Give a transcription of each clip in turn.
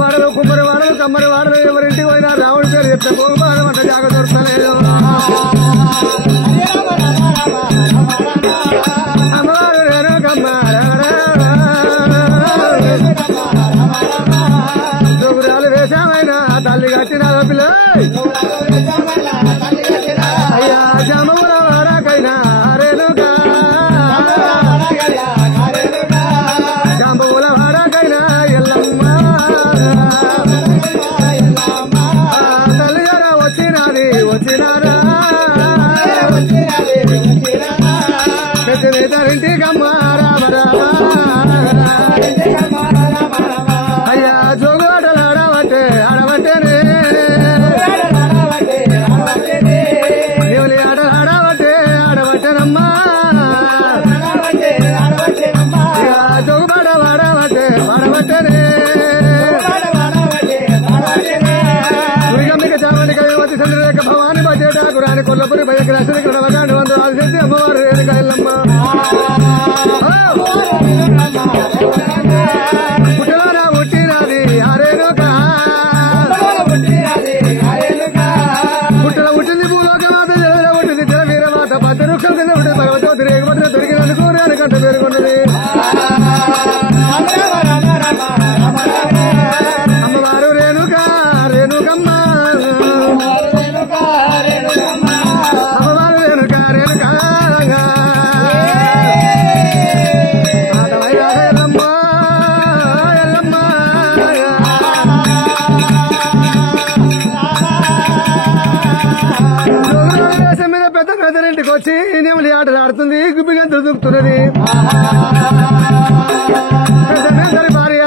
వాడలు కుమ్మరి వాడలు కమ్మరి వాడలు ఎవరింటికి పోయినా రాముడి పేరు చెప్తే పోమానం అంట జాగ దొరకలేదు. అమ్మవారు నేను కమ్మ జోగురాలు వేషమైనా తల్లి కట్టిన పిల్ల అయ్యా జమముల వారకైనా రేణుకా జంబుల వారకైనా ఎల్లమ్మ తల్లిగారా వచ్చినాది వచ్చినారా పెద్దరింటికమ్మ రామ రామ అయ్యా జోగు ఆటలు ఆడబట్టే ఆడబట్టేనే దేవుని ఆటలు ఆడబట్టే ఆడబట్టేనమ్మా జోగు పాట వాడబట్టే వాడబట్టేనే దుర్గమ్మిక చామండిక యువతి చంద్రరేఖ భవాని బడ్జేట గురాని కొల్లపురి భయగ్రాసి గడవగాండి వందు ఆదిశక్తి అమ్మవారు రేణుక ఎల్లమ్మ పుట్టలోనా పుట్టినది ఆరేణుక పుట్టలో పుట్టింది భూలోక మాత జల పుట్టింది జల వీరమాత పద్ద వృక్షం కింద పుట్టింది భగవతి రేగబట్టిన దొరికినందుకు రేణుకంట పేరుకున్నది. అమ్మవారు రేణుక రేణుకమ్మ అమ్మవారు రేణుక రేణుక ఎల్లమ్మ ఎల్లమ్మ దేశం మీద పెద్ద పెద్దరింటికి వచ్చి నెమలి ఆటలు ఆడుతుంది గుబ్బిగంతులు దూకుతున్నది. పెద్ద పెద్దరి భార్య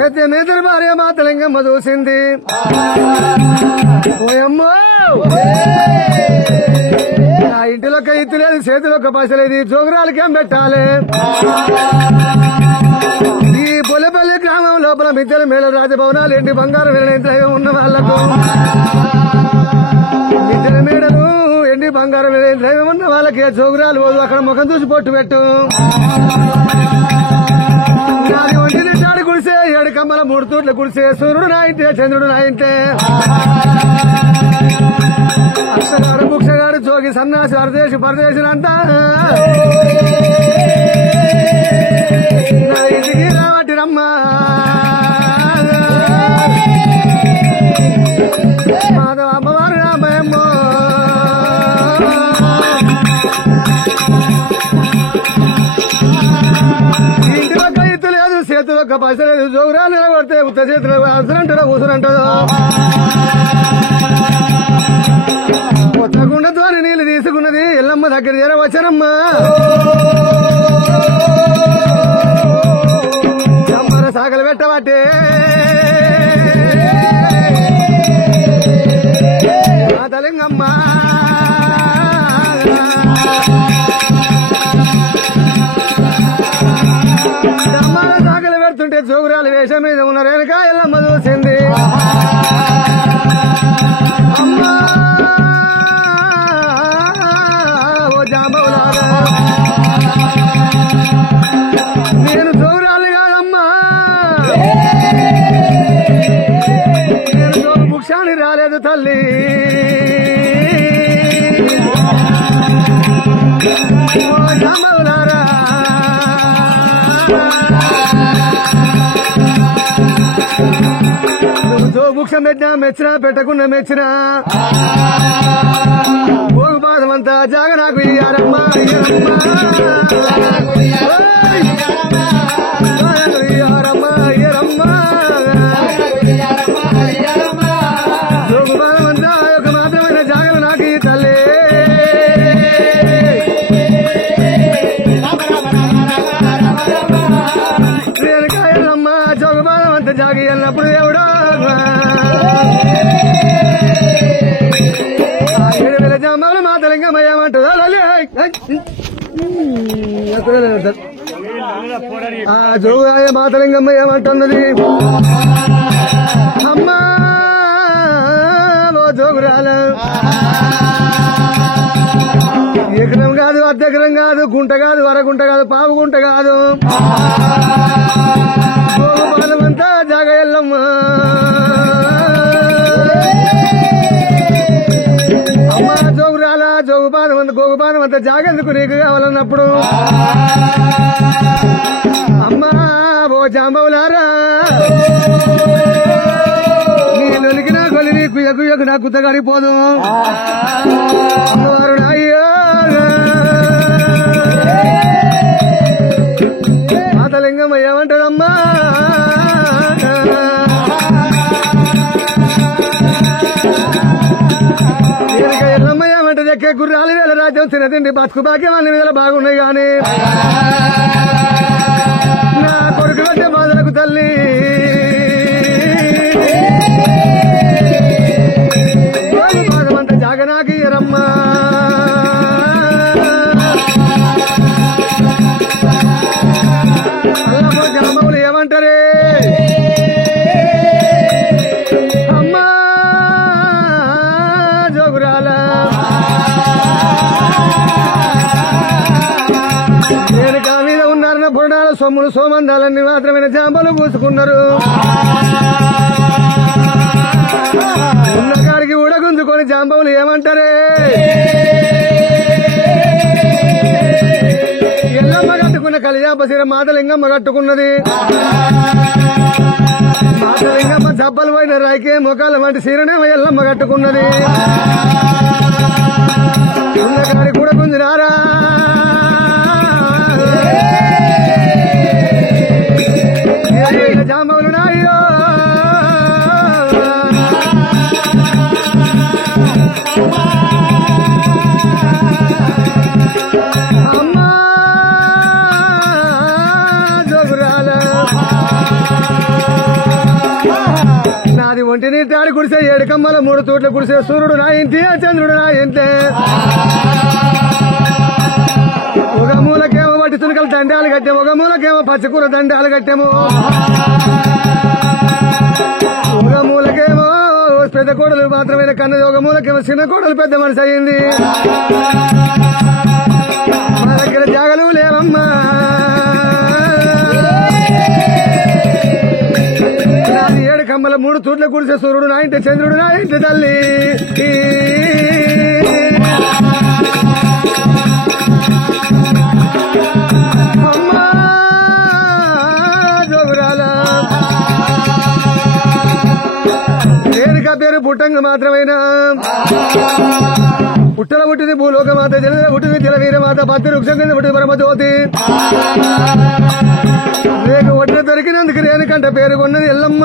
పెద్ద మేదరి భార్య మాతలింగమ్మ చూసింది. ఓయమ్మో నా ఇంటిలో ఒక ఇత్తు లేదు చేతిలో ఒక పైస లేదు జోగురాలకేం పెట్టాలి. ఈ పొలపల్లి గ్రామం లోపల మిద్దెల మేలు రాజభవనాలు ఎండి బంగారు వేళ ఉన్న వాళ్లకు మిద్దెల మేడలు ఎండి బంగారు వేళ ఉన్న వాళ్ళకి జోగురాలు పోదు అక్కడ ముఖం చూసి పొట్టు పెట్టు. నాది ఒంటి నింటాడు గుడిసే 7 కమ్మల 3 తూట్ల గుడిసే సూర్యుడు నా ఇంటే చంద్రుడు నా ఇంటే అక్షగాడు బుక్షగాడు జోగి సన్నాసి అరదేశి పరదేశులంతా నా ఇంటికి రావట్టి రమ్మా మాధవ అమ్మవారు రామయ్యమ్మ ఇంటి ఒక ఇత్తు లేదు చేతులు ఒక పైస లేదు జోగురాలు నిలబడితే ఉత్త చేతులు అసలంటాడో కూసునంటాడో కొత్త గుండతో నీళ్లు తీసుకున్నది ఎల్లమ్మ దగ్గర చేర వచ్చానమ్మా చమ్మర సాగలు పెట్టబట్టే మాతలింగమ్మ చమ్మర సాగలు పెడుతుంటే జోగురాలు వేషం మీద ఉన్న రేణుక ఎల్లమ్మ చూసింది. అమ్మా జాంబవులారా నేను జోగురాలు కాదమ్మా నేను జోగు ముక్షాన్ని రాలేదు తల్లి. జాంబవులారా నువ్వు జోగుక్షం పెట్టినా మెచ్చినా పెట్టకుండా మెచ్చినా భోగు పాదమంతా జాగ నాకు ఇయ్యారమ్మా జోగు పాదమంతా ఒక మాత్రమైన జాగలు నాకు ఈ తల్లి. నేను కాయలమ్మా జోగు పాదమంతా జాగి అన్నప్పుడు ఎవడో 7,000 జాంబవులు మాతలింగమ్మ ఏమంటుందో జోగు మాతలింగమ్మ ఏమంటున్నది. అమ్మా అర్ధెకరం కాదు, గుంట కాదు, అరగుంట కాదు, పావు గుంట కాదు, పాదమంతా జాగ ఎల్లమ్మ. అమ్మ జోగు రాలా, జోగు పాదం అంతా జాగెందుకు నీకు కావాలన్నప్పుడు అమ్మా ఓ జాంబవులారా నీ నొలికినా కొలి నీ కుయ్యకు నా కుత్త గడిపోదు. అయ్యో మాతలింగమ్మ ఏమంటదమ్మా, ఎల్లమ్మ ఏమంటది, ఎక్కే గుర్రాలు వేల రాజ్యం తినదండి బతుకు భాగ్యం అన్ని వేళ బాగున్నాయి గాని నా కొడుకు వచ్చే బాధలకు తల్లి బాధమంతా జాగనాకి రమ్మా. అల్లమ్మ గ్రామములు ఏమంటారే, అమ్మా జోగురాల నేను మీద ఉన్నారన్న పొడాల సొమ్ములు సోమందాలన్నీ మాత్రమైన జాంబలు పూసుకున్నారు. ఉన్నగారికి ఊడగుంజుకొని జాంబవులు ఏమంటారే, ఎల్లమ్మ కట్టుకున్న కలిజాపసీర మాతలింగమ్మ కట్టుకున్నది. మాతలింగమ్మ జబ్బలు పోయిన రాయికే ముఖాలు వంటి సీరనేమో ఎల్లమ్మ కట్టుకున్నది. ఉన్నగారికి ఊడగుంజురారా జాంబవులు నాయో అమ్మా జోగురాల నాది ఒంటి నీటి తాడి కుడిసే 7 కమ్మల 3 తోట్ల కుడిసే సూర్యుడు నా ఇంటి చంద్రుడు నా ఇంటే ఒక మూలకేమో వట్టి తునకలు దండాలు కట్టాము, ఒక మూలకేమో పచ్చకూర దండాలు కట్టాము, ఒక మూలకేమో పెద్ద కోడలు మాత్రమైన కన్నది, ఒక మూలకేమో చిన్న కోడలు పెద్ద మనిషి అయింది. మా దగ్గర జాగలు లేవమ్మా, నాది 7 కమ్మల 3 తూట్ల కుడిసే సూర్యుడు నా ఇంటి చంద్రుడు నా ఇంటి తల్లి. అమ్మా జోగురాల రేణుకా పేరు పుట్టంగ మాత్రమైనా పుట్టల పుట్టింది భూలోక మాత, జల పుట్టింది జలవీర మాత, పత్తి వృక్షం కింద పుట్టింది పరమజ్యోతి. రేకు ఒడ్డు దొరికినందుకు రేణుకంట పేరు కొన్నది ఎల్లమ్మ.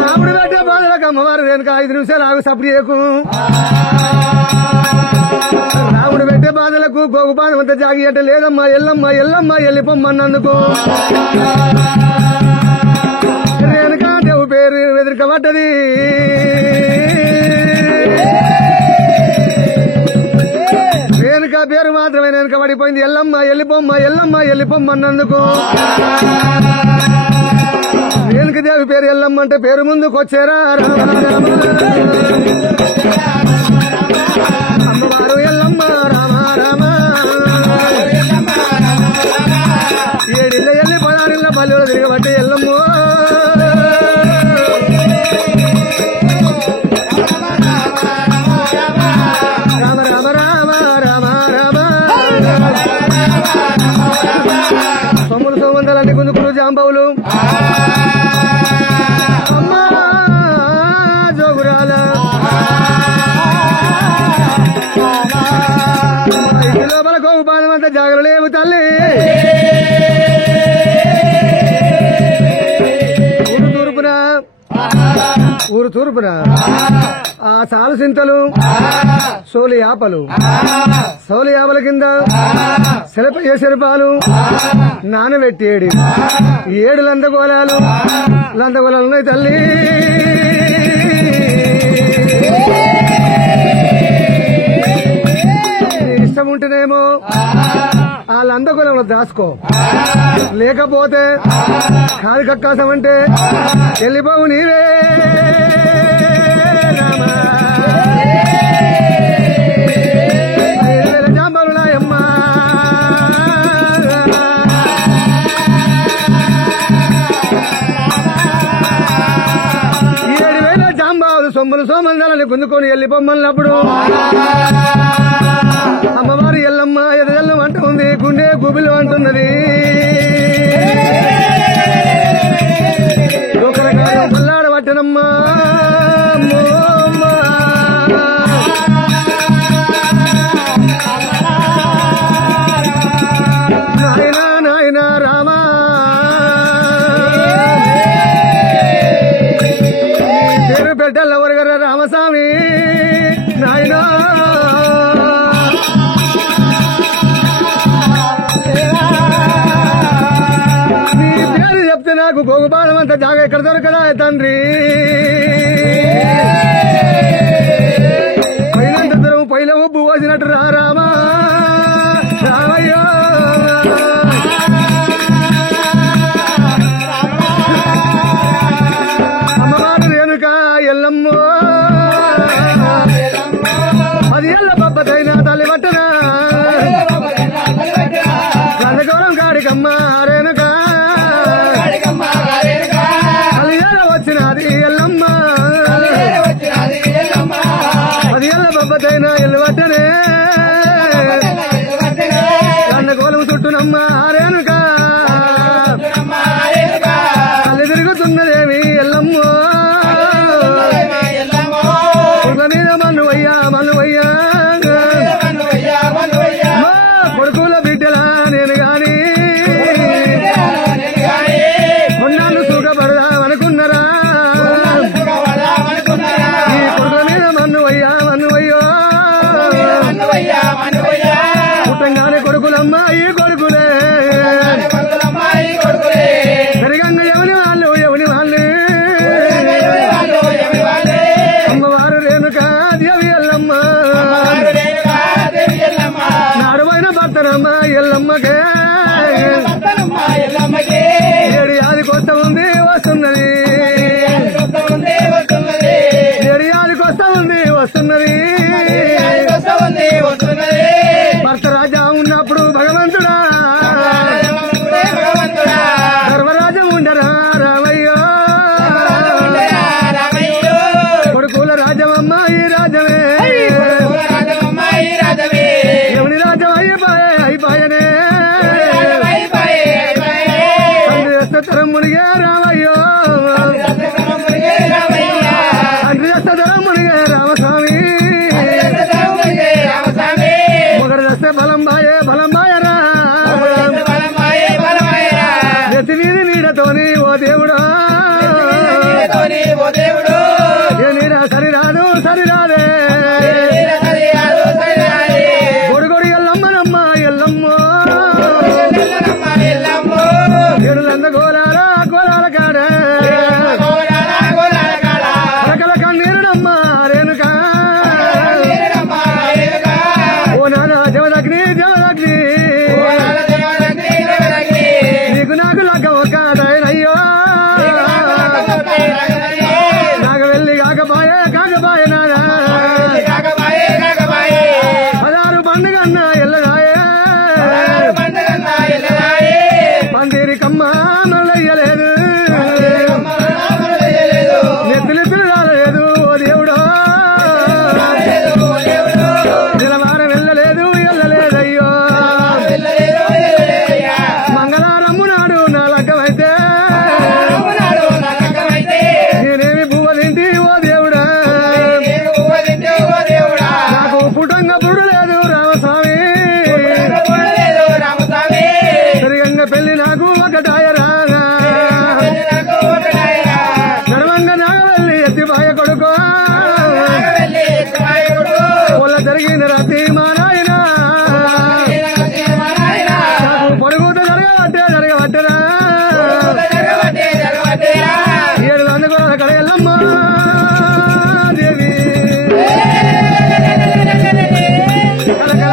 రాముడు పెట్టే బాధలకు అమ్మవారు రేణుక 5 నిమిషాలు ఆగు సప్పుడు చేయకు. రాముడు పెట్టే బాధలకు గోగు బాధ అంతా జాగి అంటే లేదమ్మా ఎల్లమ్మ ఎల్లమ్మ వెళ్ళిపోమ్మన్నందుకు రేణుకా దేవు పేరు ఎదుర్కబడ్డది. రేణుకా పేరు మాత్రమే వెనుకబడిపోయింది. ఎల్లమ్మ వెళ్ళిపోమ్మన్నందుకు రేణుక దేవి పేరు ఎల్లమ్మ అంటే పేరు ముందుకు వచ్చారా అమ్మవారు ఎల్లమ్మ రామ రామ 7 ఇళ్ళ 16 ఇళ్ళ బల్లిలో తిరగబట్టి ఎల్లమ్మ రామ రామ రామ రామ రామ సొమ్ములు సౌమందాలన్నీ గుంజుకులు జాంబవులు అమ్మా జోగురాల ఇంటి లోపల గోగు బాణం అంతా జాగ్రత్త లేవు తల్లి. ఊరు తూర్పున ఆ సాలు సింతలు సోలి ఆపలు కింద శిలప శిల్పాలు నానబెట్టేడి 7 లందగోళాలు ఉన్నాయి తల్లి. ఇష్టం ఉంటేనేమో ఆ లందగోళంలో దాచుకో, లేకపోతే కాలి కక్కాసం అంటే వెళ్ళిపోవు నీవే రామా. సొమ్ములు సోమందాలని గుంజుకొని వెళ్ళి పొమ్మన్నప్పుడు అమ్మవారు ఎల్లమ్మ ఎదెల్లం అంటూ ఉంది, గుండె గుబిలు అంటున్నది. ఒకరికాలం పల్లాడబట్టనమ్మా నాయనా రామా పేరు పెట్టల్ల ఒరగర రామస్వామి నాయనా నీ పేరు చెప్తే నాకు గోగుపాలం అంత జాగ ఎక్కడ దొరకదా తండ్రి. పైనంత దూరం పైల ఉబ్బు పోసినట్టు రా రామా రామయ్యో. అమ్మవారు రేణుక ఎల్లమ్మో 10 ఏళ్ల పబ్బతైన తల్లి పట్టనా గండగౌరం కాడికమ్మ రేణుక కలియాల వచ్చినది ఎల్లమ్మ 10 ఏళ్ల పబ్బతైన ఇల్లు పట్టనే గండగోళం చుట్టూనమ్మ రేణుక తల్లి తిరుగుతున్నదేమి ఎల్లమ్మో. మీద మన్నువయ్యా మన్నువయ్యా కొడుకుల బిడ్డలా నేను గాని కొన్నాళ్ళు సుఖపడదామనుకున్నరా ఈ కొడుకుల మీద మన్నువయ్యా మన్నువయ్యో. పుట్టంగానే కొడుకులమ్మ ఈ కొడుకులే సరిగంగా ఎవని వాళ్ళు ఎవని వాళ్ళు అమ్మవారు రేణుక దేవి ఎల్లమ్మ నాడువైన భర్తనమ్మ ఎల్లమ్మకే 7 యాదికి వస్తా ఉంది వస్తున్నది 7 యాదికి వస్తా ఉంది వస్తున్నది. భర్త రాజా ఉన్నప్పుడు భగవంతుడా ధర్మరాజం ఉండరా రామయ్యో. కొడుకుల రాజమమ్మ ఈ రాజమే ఎవని రాజం అయిపోయనే తండ్రి చేస్తే తరం మునిగే రామయ్యో తండ్రి చేస్తే తరం మునిగే రామస్వామి ఒకరు చేస్తే బలం బాయరా ఎత్తి నీది నీడతోని ఓ దేవుడా ఏ నీడ సరిరాదు సరిరాదే గొడుగొడు ఎల్లమ్మనమ్మ ఎల్లమ్మో ఏడులంద గోలాల గోలాల కాడ రకల కన్నీరుడమ్మ రేణుక ఓ నాన్న జవదగ్ని జవదగ్ని నీకు నాకు లగ్గ ఒక దయనయ్యో నాకు వెళ్ళి కాకపాయే కాకపాయే నానా 16 పండుగన్న ఎల్లనాయే పందిరికమ్మ మల్లయ్యలేదు నెత్తులెత్తులు రాలేదు ఓ దేవుడో నిలవారం వెళ్ళలేదు వెళ్ళలేదయ్యో మంగళారమ్ము నాడు నా లగ్గమైతే నేనేమి పువ్వ తింటి ఓ దేవుడా నాకు పుటంగా పుడు లేదు రామస్వామి సరిగంగా పెళ్లి నాకు ఒకటాయరా గర్వంగా నాగవెల్లి ఎత్తిపాయ కొడుకో వాళ్ళ జరిగిన రాత్రి మా నాయన నాకు పొడుగుత జరగబట్టరా 7 అందుకో అక్కడ ఎల్లమ్మ దేవి కలకల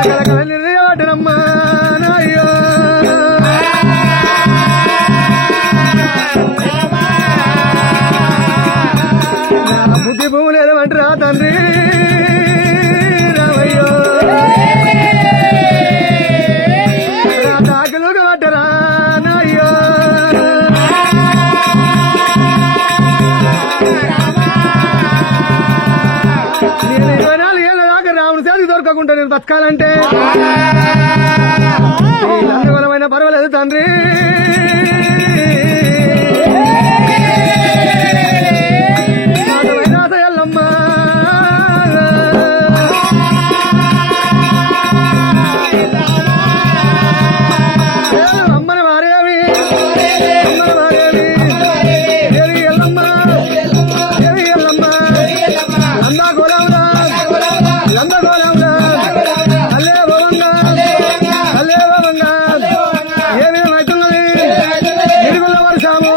నిర్ణయబట్టనమ్మా నాయ్యో బుద్ధి భూమి లేదమంటారా తండ్రి రామయ్యో తాకులు పట్టరా నాయ్యో లేకుంటే నేను బతకాలంటే నందగోళమైన పర్వాలేదు తండ్రి. ఎల్లమ్మ అమ్మని వారేవి ఎల్లమ్మ ఎల్లమ్మ లందగోళంలా అల్లే భవంగా ఏమేమైతున్నది నిరుగుల వర్షము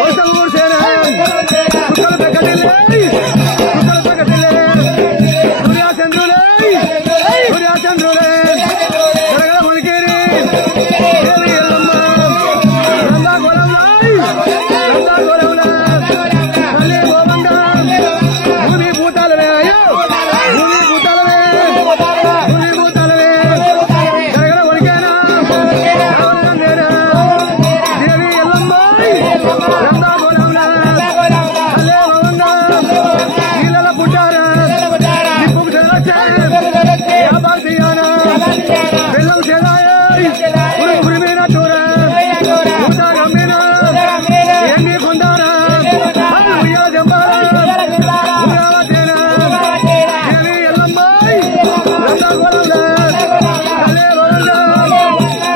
వర్షం కూర్చేనా కుక్కలు తగ్గటిల్లే సూర్యాచంద్రులే జరగల మునికేరి ఎల్లమ్మ లందగోళంలా అల్లే భవంగా భూమి భూతాలవే జరగల మునికేనా రావణందేనా దేవి ఎల్లమ్మ లందగోళంలా అల్లే భవంగా నీళ్ళ పుట్టారా నిప్పుకు చెల్లొచ్చే వ్యాపార్తియానా బెల్లం చెలాయి ఉరిమిన చూర గమ్మిన ఎన్ని కొందారా ఉయ్యాల జంబారా ఉయ్యాలతేనా దేవి ఎల్లమ్మ లందగోళంలా అల్లే భవంగా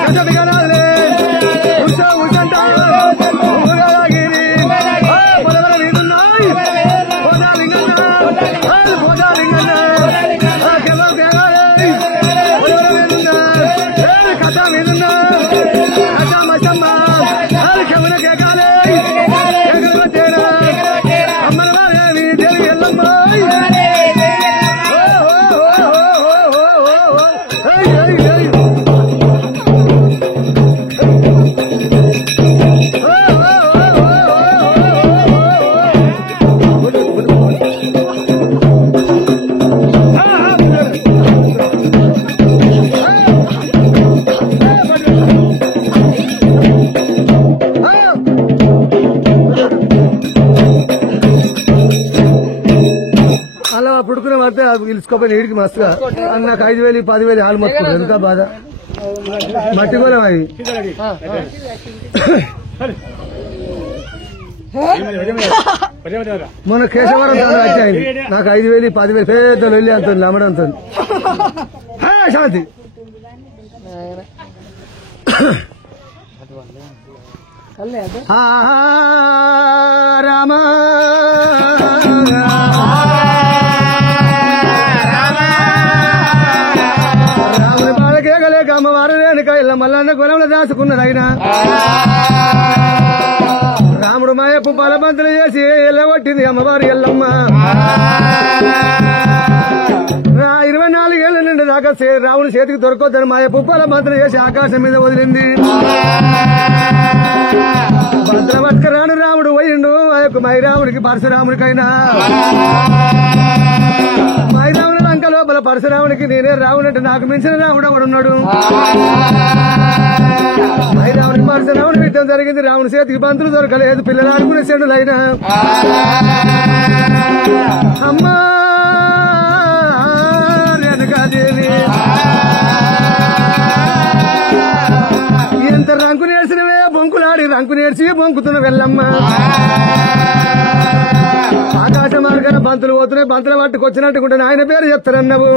కజబిగనాలే ఉషంట ఊరగిరి పొలవల మీదున్నాయి పోదాలింగన్న కథ మీదున్నా కథ మసమ్మ చెవుల కేకాలే తేడా అమ్మల వారేవి దేవి ఎల్లమ్మ అలా పుడుకునే పడితే పిలుచుకోపోయిన ఏడికి మస్తుగా నాకు 5,000 10,000 హాలు మొత్తం ఎంత బాధ మట్టి కూడా అవి మొన్న కేశవరం వచ్చాయి నాకు 5,000 10,000 పెద్ద వెళ్ళి అంత లమ్మడంతో శాంతి రామ రాముని బాలకేగలేక అమ్మవారు రేణుక ఇళ్ళ మల్లన్న గులంలో దాచుకున్నది ఆయన రాముడు మాయపు బలబంతులు చేసి ఎల్లగొట్టింది అమ్మవారు ఎల్లమ్మ 24 ఏళ్ల నుండి దాకా రావుని చేతికి దొరకొద్దని మాయపు బలబంతులు చేసి ఆకాశం మీద వదిలింది భద్రవత్కరాను రాముడు పోయిండు ఆ యొక్క మైరాముడికి పరశురాముడికైనా మైరాముడి లంక లోపల పరశురాముడికి నేనే రావునంటే నాకు మించిన రాముడు ఒకడున్నాడు మైరాముడికి పరశురాముడి యుద్ధం జరిగింది రాముడి చేతికి బంతులు దొరకలేదు పిల్లలు ఆడుకునే చెడులైనా అమ్మా రేణుకాదేవి ఎంత రంకు నేర్చినవే బొంకులాడి రంకు నేర్చి బొంకుతున్న వెళ్ళమ్మ ఆకాశ మార్గాన బంతులు పోతున్నాయి బంతులు పట్టుకొచ్చినట్టుకుంటే నాయన పేరు చెప్తారన్నావు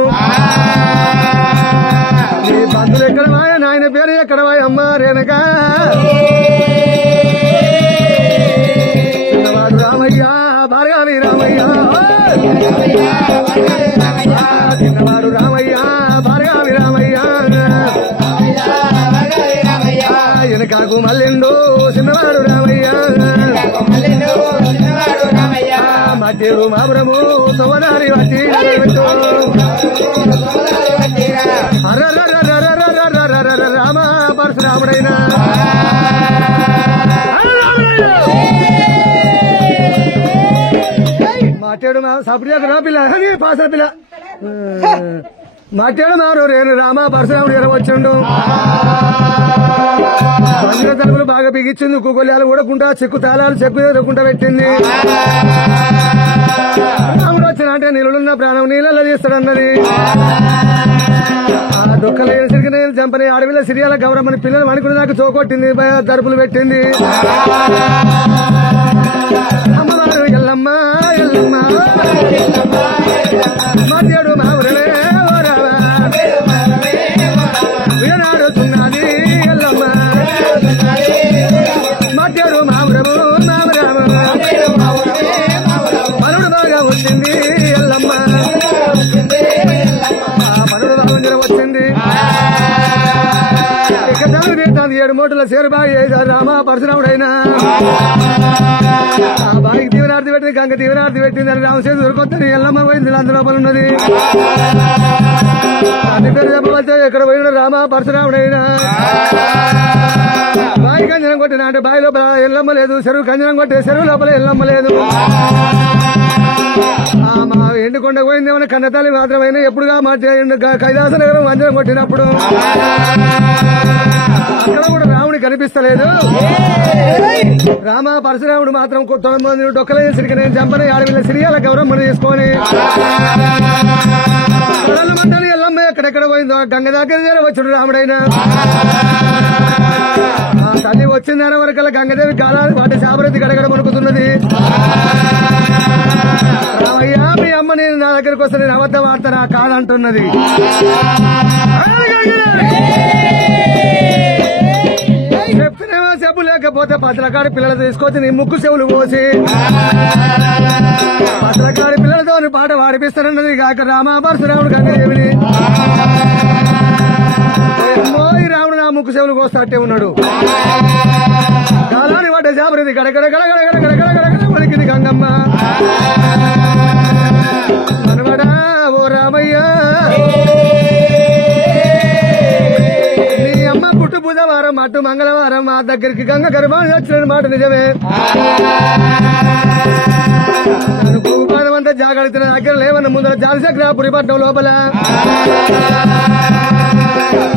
నీ బంతులు ఎక్కడవాయ నాయన పేరు ఎక్కడవాయ అమ్మ రేణుక చిన్నవాడు రామయ్య భార్గవి రామయ్య చిన్నవాడు రామయ్య భార్గవి రామయ్య వెనకాకు మల్లిండు చిన్నవాడు రామయ్య మధ్యరు మాపురము తొవనారి వట్టి రామ పరశురాముడైనా మాట్లాడు సపరేట్ రా పిల్ల పాస పిల్ల మాట్లాడు మారు రేణు రామ పరశురాముడు ఎలా వచ్చిండు బంగారు తలుపులు బాగా బిగించింది కుకొల్యాలు ఊడకుండా చెక్కు తాళాలు చెక్కు ఎదురకుండా పెట్టింది రాముడు వచ్చిన అంటే నీళ్ళున్న ప్రాణం నీళ్ళలో తీస్తాడన్నది. ఆ దొక్కలు వేసరికి నేను చంపని అడవిలో సిరియాల గౌరమ్మని పిల్లలు అనుకుని నాకు చోకొట్టింది, తలుపులు పెట్టింది. అమ్మవారు ఎల్లమ్మ ఎల్లమ్మ మధ్యడు మావురలే వీరాడుతున్నది ఎల్లమ్మ మధ్యడు మావురము మామరామ మనుడు బాగా వచ్చింది ఎల్లమ్మ మనుడు బాగా వచ్చింది. ఇక దాని తీర్థాన్ని 7 మూటల సేరు బాగా చేశారు రామ పరశురాముడైనా. ఆ బాయికి దీవెనార్థి పెట్టింది, గంగ దీవెనార్థి పెట్టింది అని రామసేతు దొరుకొద్దని ఎల్లమ్మ పోయింది, అందు లోపల ఉన్నది. అన్ని పేరు చెప్పవచ్చా ఎక్కడ పోయిన రామ పరశురాముడైనా. బాయి కంజనం కొట్టిన అంటే బాయి లోపల ఎల్లమ్మ లేదు, చెరువు కంజనం కొట్టే చెరువు లోపల ఎల్లమ్మ లేదు. మా ఎండుకొండ పోయిందేమన్నా కన్నతల్లి మాత్రమైనా ఎప్పుడుగా మా కైలాసనగరం వంజనం కొట్టినప్పుడు అక్కడ కూడా రాముడి కనిపిస్తలేదు. రామ పరశురాముడు మాత్రం 9 మంది డొక్కలే సిరికి నేను చంపని ఆడవిల్ల సిరియాల గౌరమ్మను తీసుకొని మంటలు ఎల్లమ్మ ఎక్కడెక్కడ పోయిందో గంగ దగ్గర వచ్చాడు రాముడైనా. తల్లి వచ్చిందనే వరకల్లా గంగదేవి కాలాలు వాటి శాబరతి గడగడ మనుకుతున్నది. రామయ్యా మీ అమ్మ నేను నా దగ్గరకు వస్తే నేను అబద్ధం ఆడతానా కాదంటున్నది. చెప్తేనేమో చెప్పులు లేకపోతే పత్రకాడి పిల్లలు తీసుకొచ్చి నీ ముక్కు చెవులు పోసి పత్రకాడి పిల్లలతో పాట పాడిపిస్తానన్నది కాక రామ పరశురాముడు గంగదేవిని. ఈ రాముడు నా ముక్కు చెవులు కోస్తాట్టే ఉన్నాడు. కాలాన్ని పడ్డ జాబరిది గడగడ గడగడ గడగడ గడగడ పలికింది గంగమ్మ. మనవడా ఓ రామయ్య నీ అమ్మ పుట్టు బుధవారం అటు మంగళవారం మా దగ్గరికి గంగ గర్భాన్ని వచ్చిన మాట నిజమే. నన్ను భూపాదం అంతా జాగ్రత్త దగ్గర లేవన్న ముందర జాలశక్రాపురి పట్టణం లోపల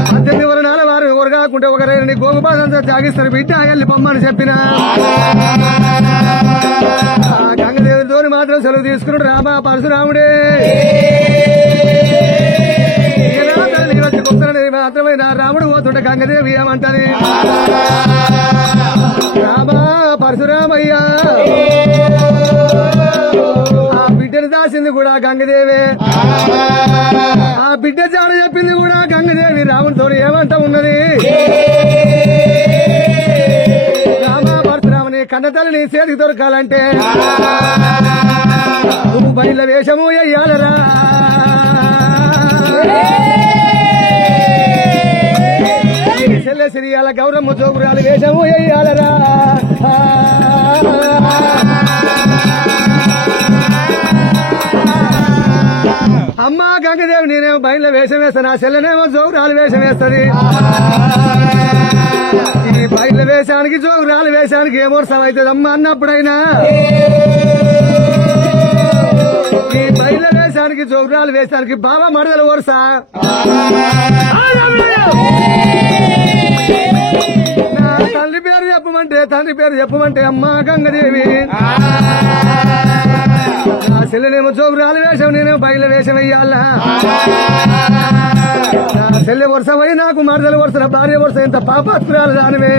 18 వరణాల వారు ఎవరు కాకుంటే ఒకరైనా గోగుపాదంతా జాగిస్తారు బిడ్డ వెళ్ళి పొమ్మని చెప్పిన గంగదేవుడితో మాత్రం సెలవు తీసుకున్నాడు రామ పరశురాముడే. మాత్రమే రాముడు పోతుంటే గంగదేవి ఏమంటది రామ పరశురామయ్యా. ఆ బిడ్డను దాసింది కూడా గంగదేవే, ఆ బిడ్డ జాడ చెప్పింది కూడా గంగదేవి. రాముడితో ఏమంటా ఉన్నది రామ పరశురామని కన్నతల్లిని చేతికి దొరకాలంటే నువ్వు బయల వేషము వెయ్యాలరా. చెల్లె సిరియాల గౌరమ్మ చోపురాలు వేషము వెయ్యాలరా. అమ్మా గంగదేవి నేనేమో బయలు వేషం వేస్తాను, ఆ చెల్లెనేమో జోగురాలు వేషం వేస్తుంది. ఈ బయలు వేషానికి జోగురాలు వేషానికి ఏం వర్షం అవుతుంది అమ్మ అన్నప్పుడైనా ఈ బయలు వేషానికి జోగురాలు వేషానికి బాబా మడదల వరుస. నా తండ్రి పేరు చెప్పమంటే అమ్మా గంగదేవి. నా చెల్లెనేమో జోగురాలు వేషం నేనేమో బయలు వేషం వెయ్యాలా. నా చెల్లె వరుస పోయి నాకు మరదల వరుస భార్య వరుస ఎంత పాపాత్మురాలు దానివే.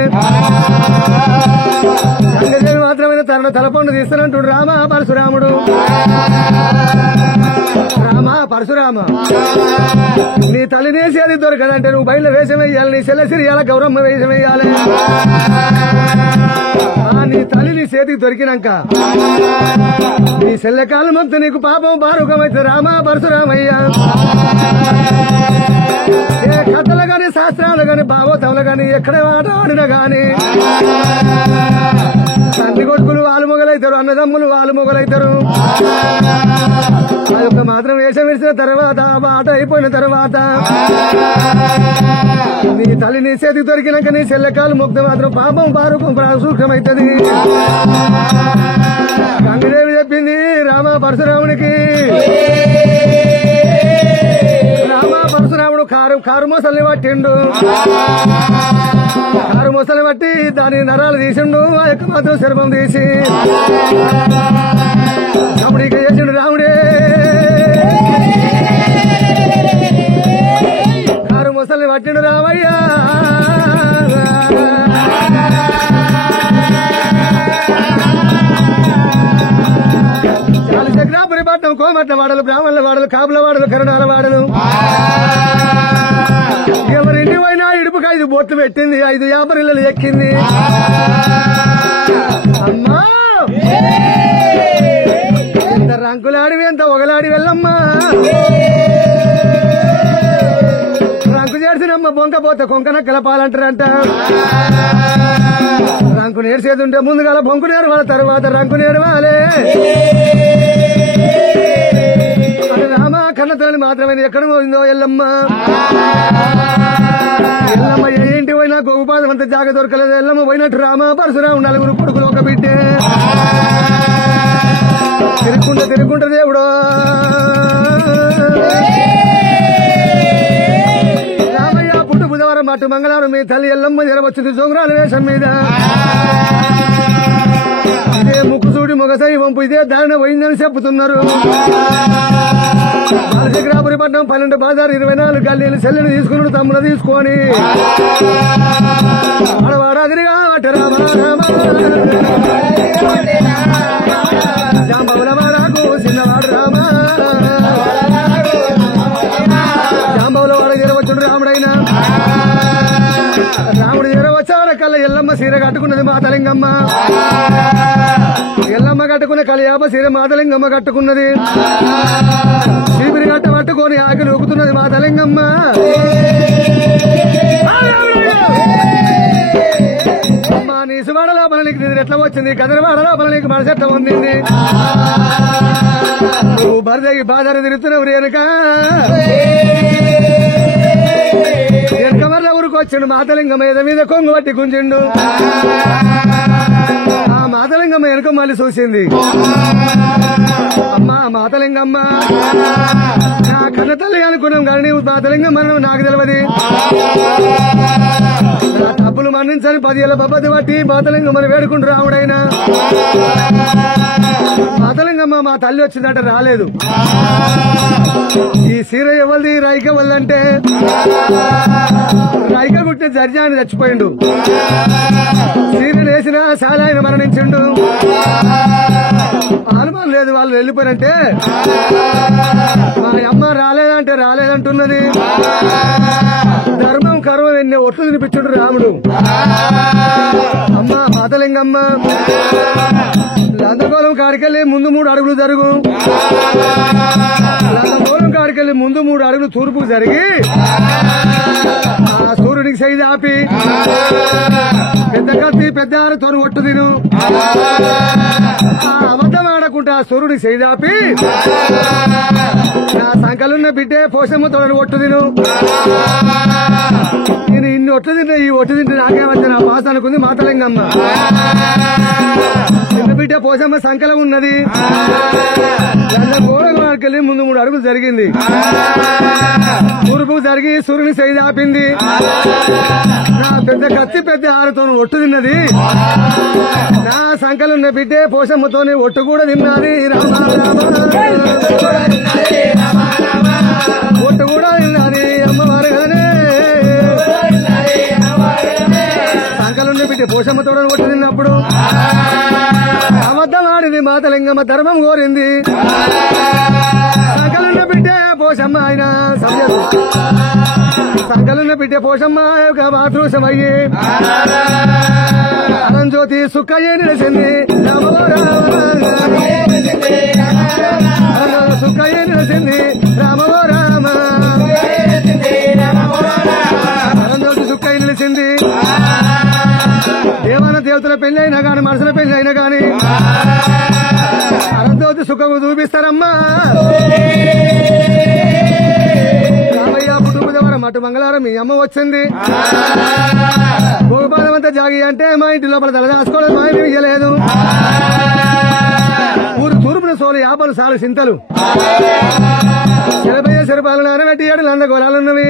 గంగదేవి మాత్రమే తలపండు తీస్తానంటుడు రామ పరశురాముడు. రామ పరశురామ నీ తల్లినే చేతి దొరకదంటే నువ్వు బయలు వేషం వెయ్యాలి, నీ చెల్లె సిరియాల గౌరమ్మ వేషం వెయ్యాలి. నీ తల్లిని చేతికి దొరికినాక నీ చెల్లెకాలు మొత్తం నీకు పాపం బారుకమైతే రామ పరశురామయ్య. ఏ కథలు గాని శాస్త్రాలు గాని భావోతములు గాని ఎక్కడ ఆట ఆడినా గాని తండ్రి కొడుకులు వాళ్ళు మొగలైతారు, అన్నదమ్ములు వాళ్ళు మొగలైతారు. ఆ యొక్క మాత్రం వేషం వేసిన తర్వాత ఆట అయిపోయిన తర్వాత నీ తల్లి నీ చేతికి దొరికినాక నీ చెల్లెకాలు ముగ్ధ మాత్రం పాపం బారుకం సూక్ష్మమైతుంది. గంగదేవి చెప్పింది రామ పరశురామునికి. రామ పరశురాముడు కారు మొసల్ని పట్టిండు, కారు మొసలి పట్టి దాని నరాలు తీసిండు, ఆ యొక్క మాత్రం శర్మం తీసి రాముడు ఇక చేసిండు రాముడే కారు ముసలి పట్టిండు రామయ్యా చక్రాపురి పట్నం కోమట్ల వాడలు బ్రాహ్మణుల వాడలు కాపుల వాడలు కరుణాల వాడలు ఎవరింటి పోయినా ఇడుపుకి 5 బొట్లు పెట్టింది 5 యాపరిల్లలు ఎక్కింది అమ్మా ఎంత రంకులాడివి ఎంత ఒగలాడి వెళ్ళమ్మా రంకు చేసినమ్మ బొంకపోతే కొంకన కలపాలంటారంట రంకు నేర్చేది ఉంటే ముందుగా బొంకు నేర్వాలి తర్వాత రంకు నేర్వాలే రామ కన్నతల్లి మాత్రమే ఎక్కడ పోయిందో ఎల్లమ్మ ఎల్లమ్మ ఏంటి పోయినా గోపాదం అంత జాగ దొరకలేదు ఎల్లమ్మ పోయినట్టు రామ పరశురాము 4 కొడుకులు ఒక బిడ్డే తిరుగుకుంటా దేవుడు రామయ్య పుట్టు బుధవారం మట్టు మంగళవారం మీ తల్లి ఎల్లమ్మ జరవచ్చింది జోగురాల వేషం మీద ఇదే ముక్కుసూడి మొగసై వంపు ఇదే దారిన పోయిందని చెప్పుతున్నారు బాలచక్రాపురి పట్నం 12 బాజారు 24 గల్లీలు చెల్లెని తీసుకున్నాడు తమ్ముడు తీసుకొని ఆడవాడాదిరిగా రామ జాంబవుల వాడకు చిన్నవాడు రామ జాంబవుల వాడ చేరవచ్చుడు రాముడైనా రాముడు చేరవచ్చాడ కల్లా ఎల్లమ్మ సీర కట్టుకున్నది మాతలింగమ్మ ఎల్లమ్మ కట్టుకున్న కలియాప సీర మాతలింగమ్మ కట్టుకున్నది చీపిరి గట్ట పట్టుకొని ఆకలి ఊపుతున్నది మాతలింగమ్మ అమ్మా నీసువాడ లోపల నీకు నిద్ర ఎట్లా వచ్చింది కదరవాడ లోపల నీకు మనసు ఎట్లా పొందింది నువ్వు బరిదగి బాధారు తిరుగుతున్నావు వెనుక వెనకవర్ల ఊరికి వచ్చిండు మాతలింగమ్మ ఏదో మీద కొంగు పట్టి గుంజిండు ఆ మాతలింగమ్మ వెనుక మళ్ళీ చూసింది అమ్మా మాతలింగమ్మ నా కన్న తల్లి అనుకున్నాం కానీ నీవు మాతలింగమ్మ నాకు తెలియదు నా తప్పులు మన్నించని 10 ఏళ్ళ పద్ధతి బట్టి మాతలింగమ్మని వేడుకుంటూ రాముడైనా మాతలింగమ్మ మా తల్లి వచ్చిందంటే రాలేదు ఈ సీర ఎవరిది రైక వల్లంటే రైక గుట్టిన జర్జాని చచ్చిపోయిండు సీర వేసిన సాలాయన మరణించిండు అనుమానం లేదు వాళ్ళు వెళ్ళిపోయినంటే మా అమ్మ రాలేదంటే రాలేదంటున్నది ధర్మం కర్మం ఎన్ని ఒట్లు తినిపించుడు రాముడు అమ్మ మాతలింగమ్మ లందగోళం కాడికెళ్ళి ముందు 3 అడుగులు జరుగు లందగోళం కాడికెళ్ళి ముందు 3 అడుగులు తూర్పుకు జరిగి ఆ సూర్యుడికి సైజు ఆపి పెద్ద కత్తి పెద్ద తోరు ఒట్టు తిను అబద్ధం ఆడకుండా సూర్యుడికి సైజు ఆపి నా సంకలున్న బిడ్డే పోషమ్మ తోడు ఒట్టు తిను నేను ఇన్ని ఒట్లు తింటే ఈ ఒట్టు తింటే నాకేమచ్చా నా పాస్ అనుకుంది మాతలింగమ్మ చిన్న బిడ్డ పోషమ్మ సంకలం ఉన్నది గోడకెళ్ళి ముందు 3 అడుగులు జరిగింది తూర్పుకు జరిగి సూర్యుని సైజు ఆపింది నా పెద్ద కత్తి పెద్ద ఆరుతో ఒట్టు తిన్నది నా సంకలున్న బిడ్డే పోషమ్మతోని ఒట్టు కూడా తిన్నది రామ ఒట్టు కూడా తిన్నది అమ్మవారు కదనే సంకలున్న బిడ్డ పోషమ్మతో ఒట్టు తిన్నప్పుడు అబద్ధం ఆడింది మాతలింగమ్మ ధర్మం కోరింది సంకలున్న బిడ్డే పోషమ్మ ఆయన సంకలున్న బిడ్డే పోషమ్మ యొక్క బాతృషమయ్యి అనంజ్యోతి సుక్కయ్య నిలిచింది సుక్కయ్య నిలిచింది రామవో రామ అనంజ్యోతి సుక్కయ్య నిలిచింది దేవాన దేవతల పెళ్లి అయినా గాని మనసుల పెళ్లి అయినా గాని అనంతవతి సుఖము చూపిస్తారమ్మా రామయ్య పుట్టు బుధవారం అటు మంగళవారం మీ అమ్మ వచ్చింది భూపాలం అంతా జాగి అంటే మా ఇంటి లోపల తల దాచుకోవడం మాయం ఇయ్యలేదు ఊరు తూర్పున సోలు 50 సార్లు చింతలు శరపాలు నానబెట్టి 7 లందగోళాలున్నవి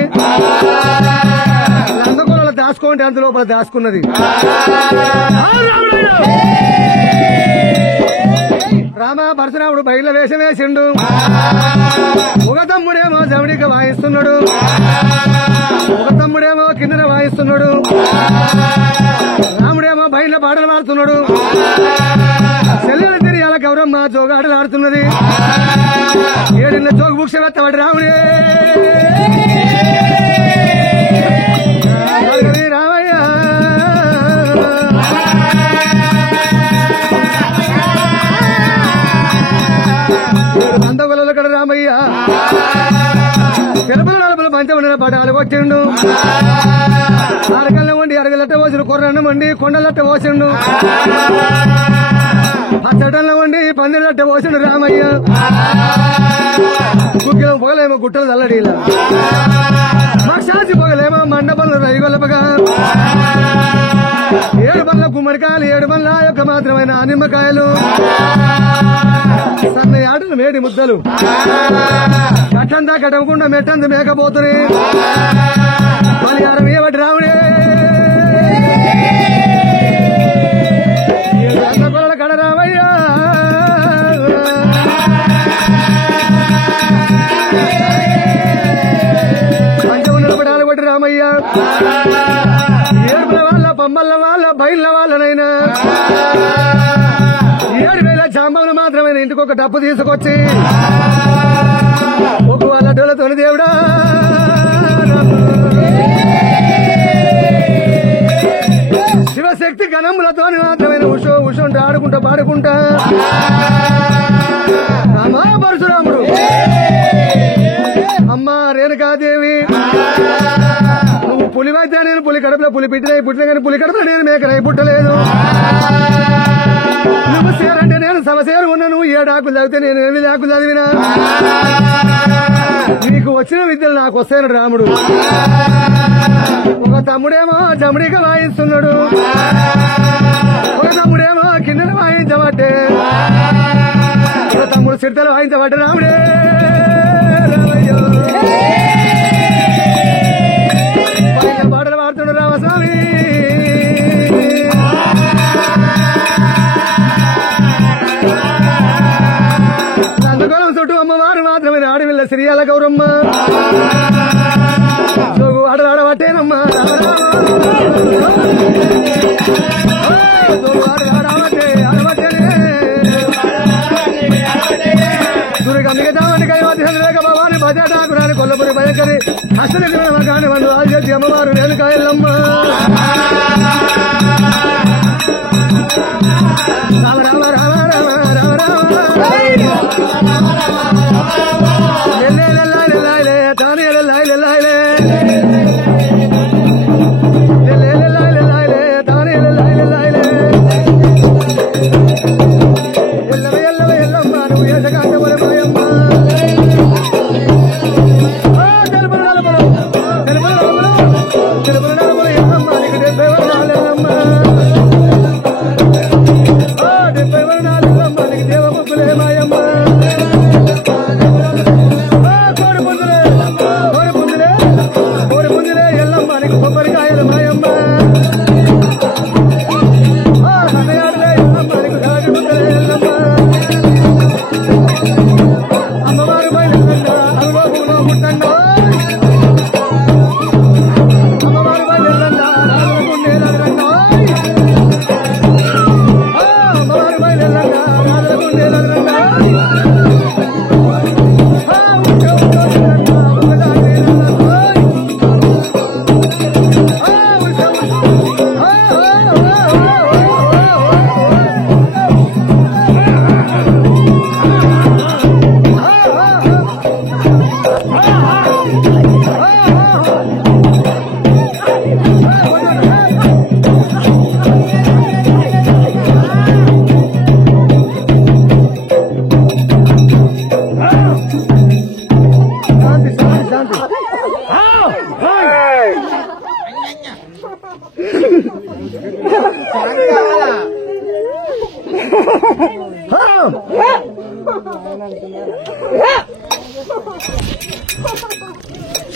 లందగోళాలు దాచుకోండి అంత లోపల దాచుకున్నది రామ రామ పరశురాముడు బయట వేషం వేసిండు. ఒక తమ్ముడేమో జవడిక వాయిస్తున్నాడు, ఒక తమ్ముడేమో కిన్నెర వాయిస్తున్నాడు, రాముడేమో బయట పాటలు పాడుతున్నాడు. చెల్లెలు తిరియాల గౌరమ్మ జోగాటలు ఆడుతున్నది. ఏడిన్న జోగు బుక్ష వెత్తబడి రాముడే రామయ్య అందగొల్ల కడ రామయ్య తెలుపులు నలుపులు పంచమండిన పటాలు కొట్టిండు. అరగల్ల వండి అరగలట్ట పోసిండు, కొర్రన్న వండి కొండలట్ట పోసిండు, పచ్చటల్ల వండి పందిలట్ట పోసిండు రామయ్య. గుగ్గిలం పొగలేమో గుట్టలు చల్లడీలా, మక్షాసి పొగలేమో మండపంలో రైగొల్లపగా, 7 బండ్ల గుమ్మడికాయలు 7 బండ్ల యొక్క మాత్రమైన నిమ్మకాయలు, సన్న ఆటలు మేడి ముద్దలు, కట్టంతా కట్టకుండా మెట్టంత మేకపోతుని బలిహారం ఏవటి రావుడే కొల కడ రామయ్యా. పంచమున్న పడాలు కొట్టి రామయ్య. ఏడుపుల వాళ్ళ బొమ్మల వాళ్ళ బయళ్ళ వాళ్ళనైనా 7,000 చాంబములు మాత్రమైన ఇంటికి ఒక డబ్బు తీసుకొచ్చి ఒక వాళ్ళ డోలతోని దేవుడా శివశక్తి గణములతో మాత్రమైన ఉషుంటూ ఆడుకుంటా పాడుకుంటా అమ్మా పరశురాముడు అమ్మా రేణుకాదేవి నువ్వు పులివైతే నేను పులి కడుపులో పులి పుట్టిన కానీ పులి కడుపులో నేను మేకనై పుట్టలేదు. నువ్వు సేరంటే నేను సమసేరు ఉన్నా, నువ్వు 7 ఆకులు చదివితే నేను 8 ఆకులు చదివినా. నీకు వచ్చిన విద్యలు నాకు వస్తాయని రాముడు. ఒక తమ్ముడేమో జమడిక వాయిస్తున్నాడు, ఒక తమ్ముడేమో కిన్నెర వాయించబట్టే, ఒక తమ్ముడు సిరితలు వాయించబట్టే రాముడే రామయ్యో. పాటలు పాడుతున్నాడు రామస్వామి. నందగోళం చుట్టూ అమ్మవారు మాత్రమే ఆడవిల్ల సిరియాల గౌరమ్మ జోగు ఆటలు ఆడబట్టేనమ్మా దుర్గమ్మిగతామని కైవతిక భవాని భజాటాకురాని కొల్లపురి భయకరి హస్తనిగ్రహణ కాని వాళ్ళు ఆదిశక్తి అమ్మవారు రేణుకాయలమ్మ. రామ రామ రామ రామ రామ రామ తానే లాయలే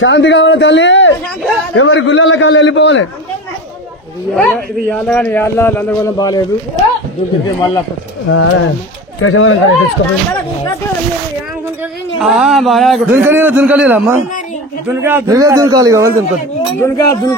శాంతి కావాలి తల్లి, ఎవరి గుళ్ళ కాళ్ళు వెళ్ళిపోవాలి. ఇది యాళ్ళ కానీ యాళ్ళ నందగోళం బాగాలేదు మళ్ళా కేశవరం కాడ తెచ్చుకోపోయి దునకలి అమ్మా దునకాలి కావాలి దునకాలి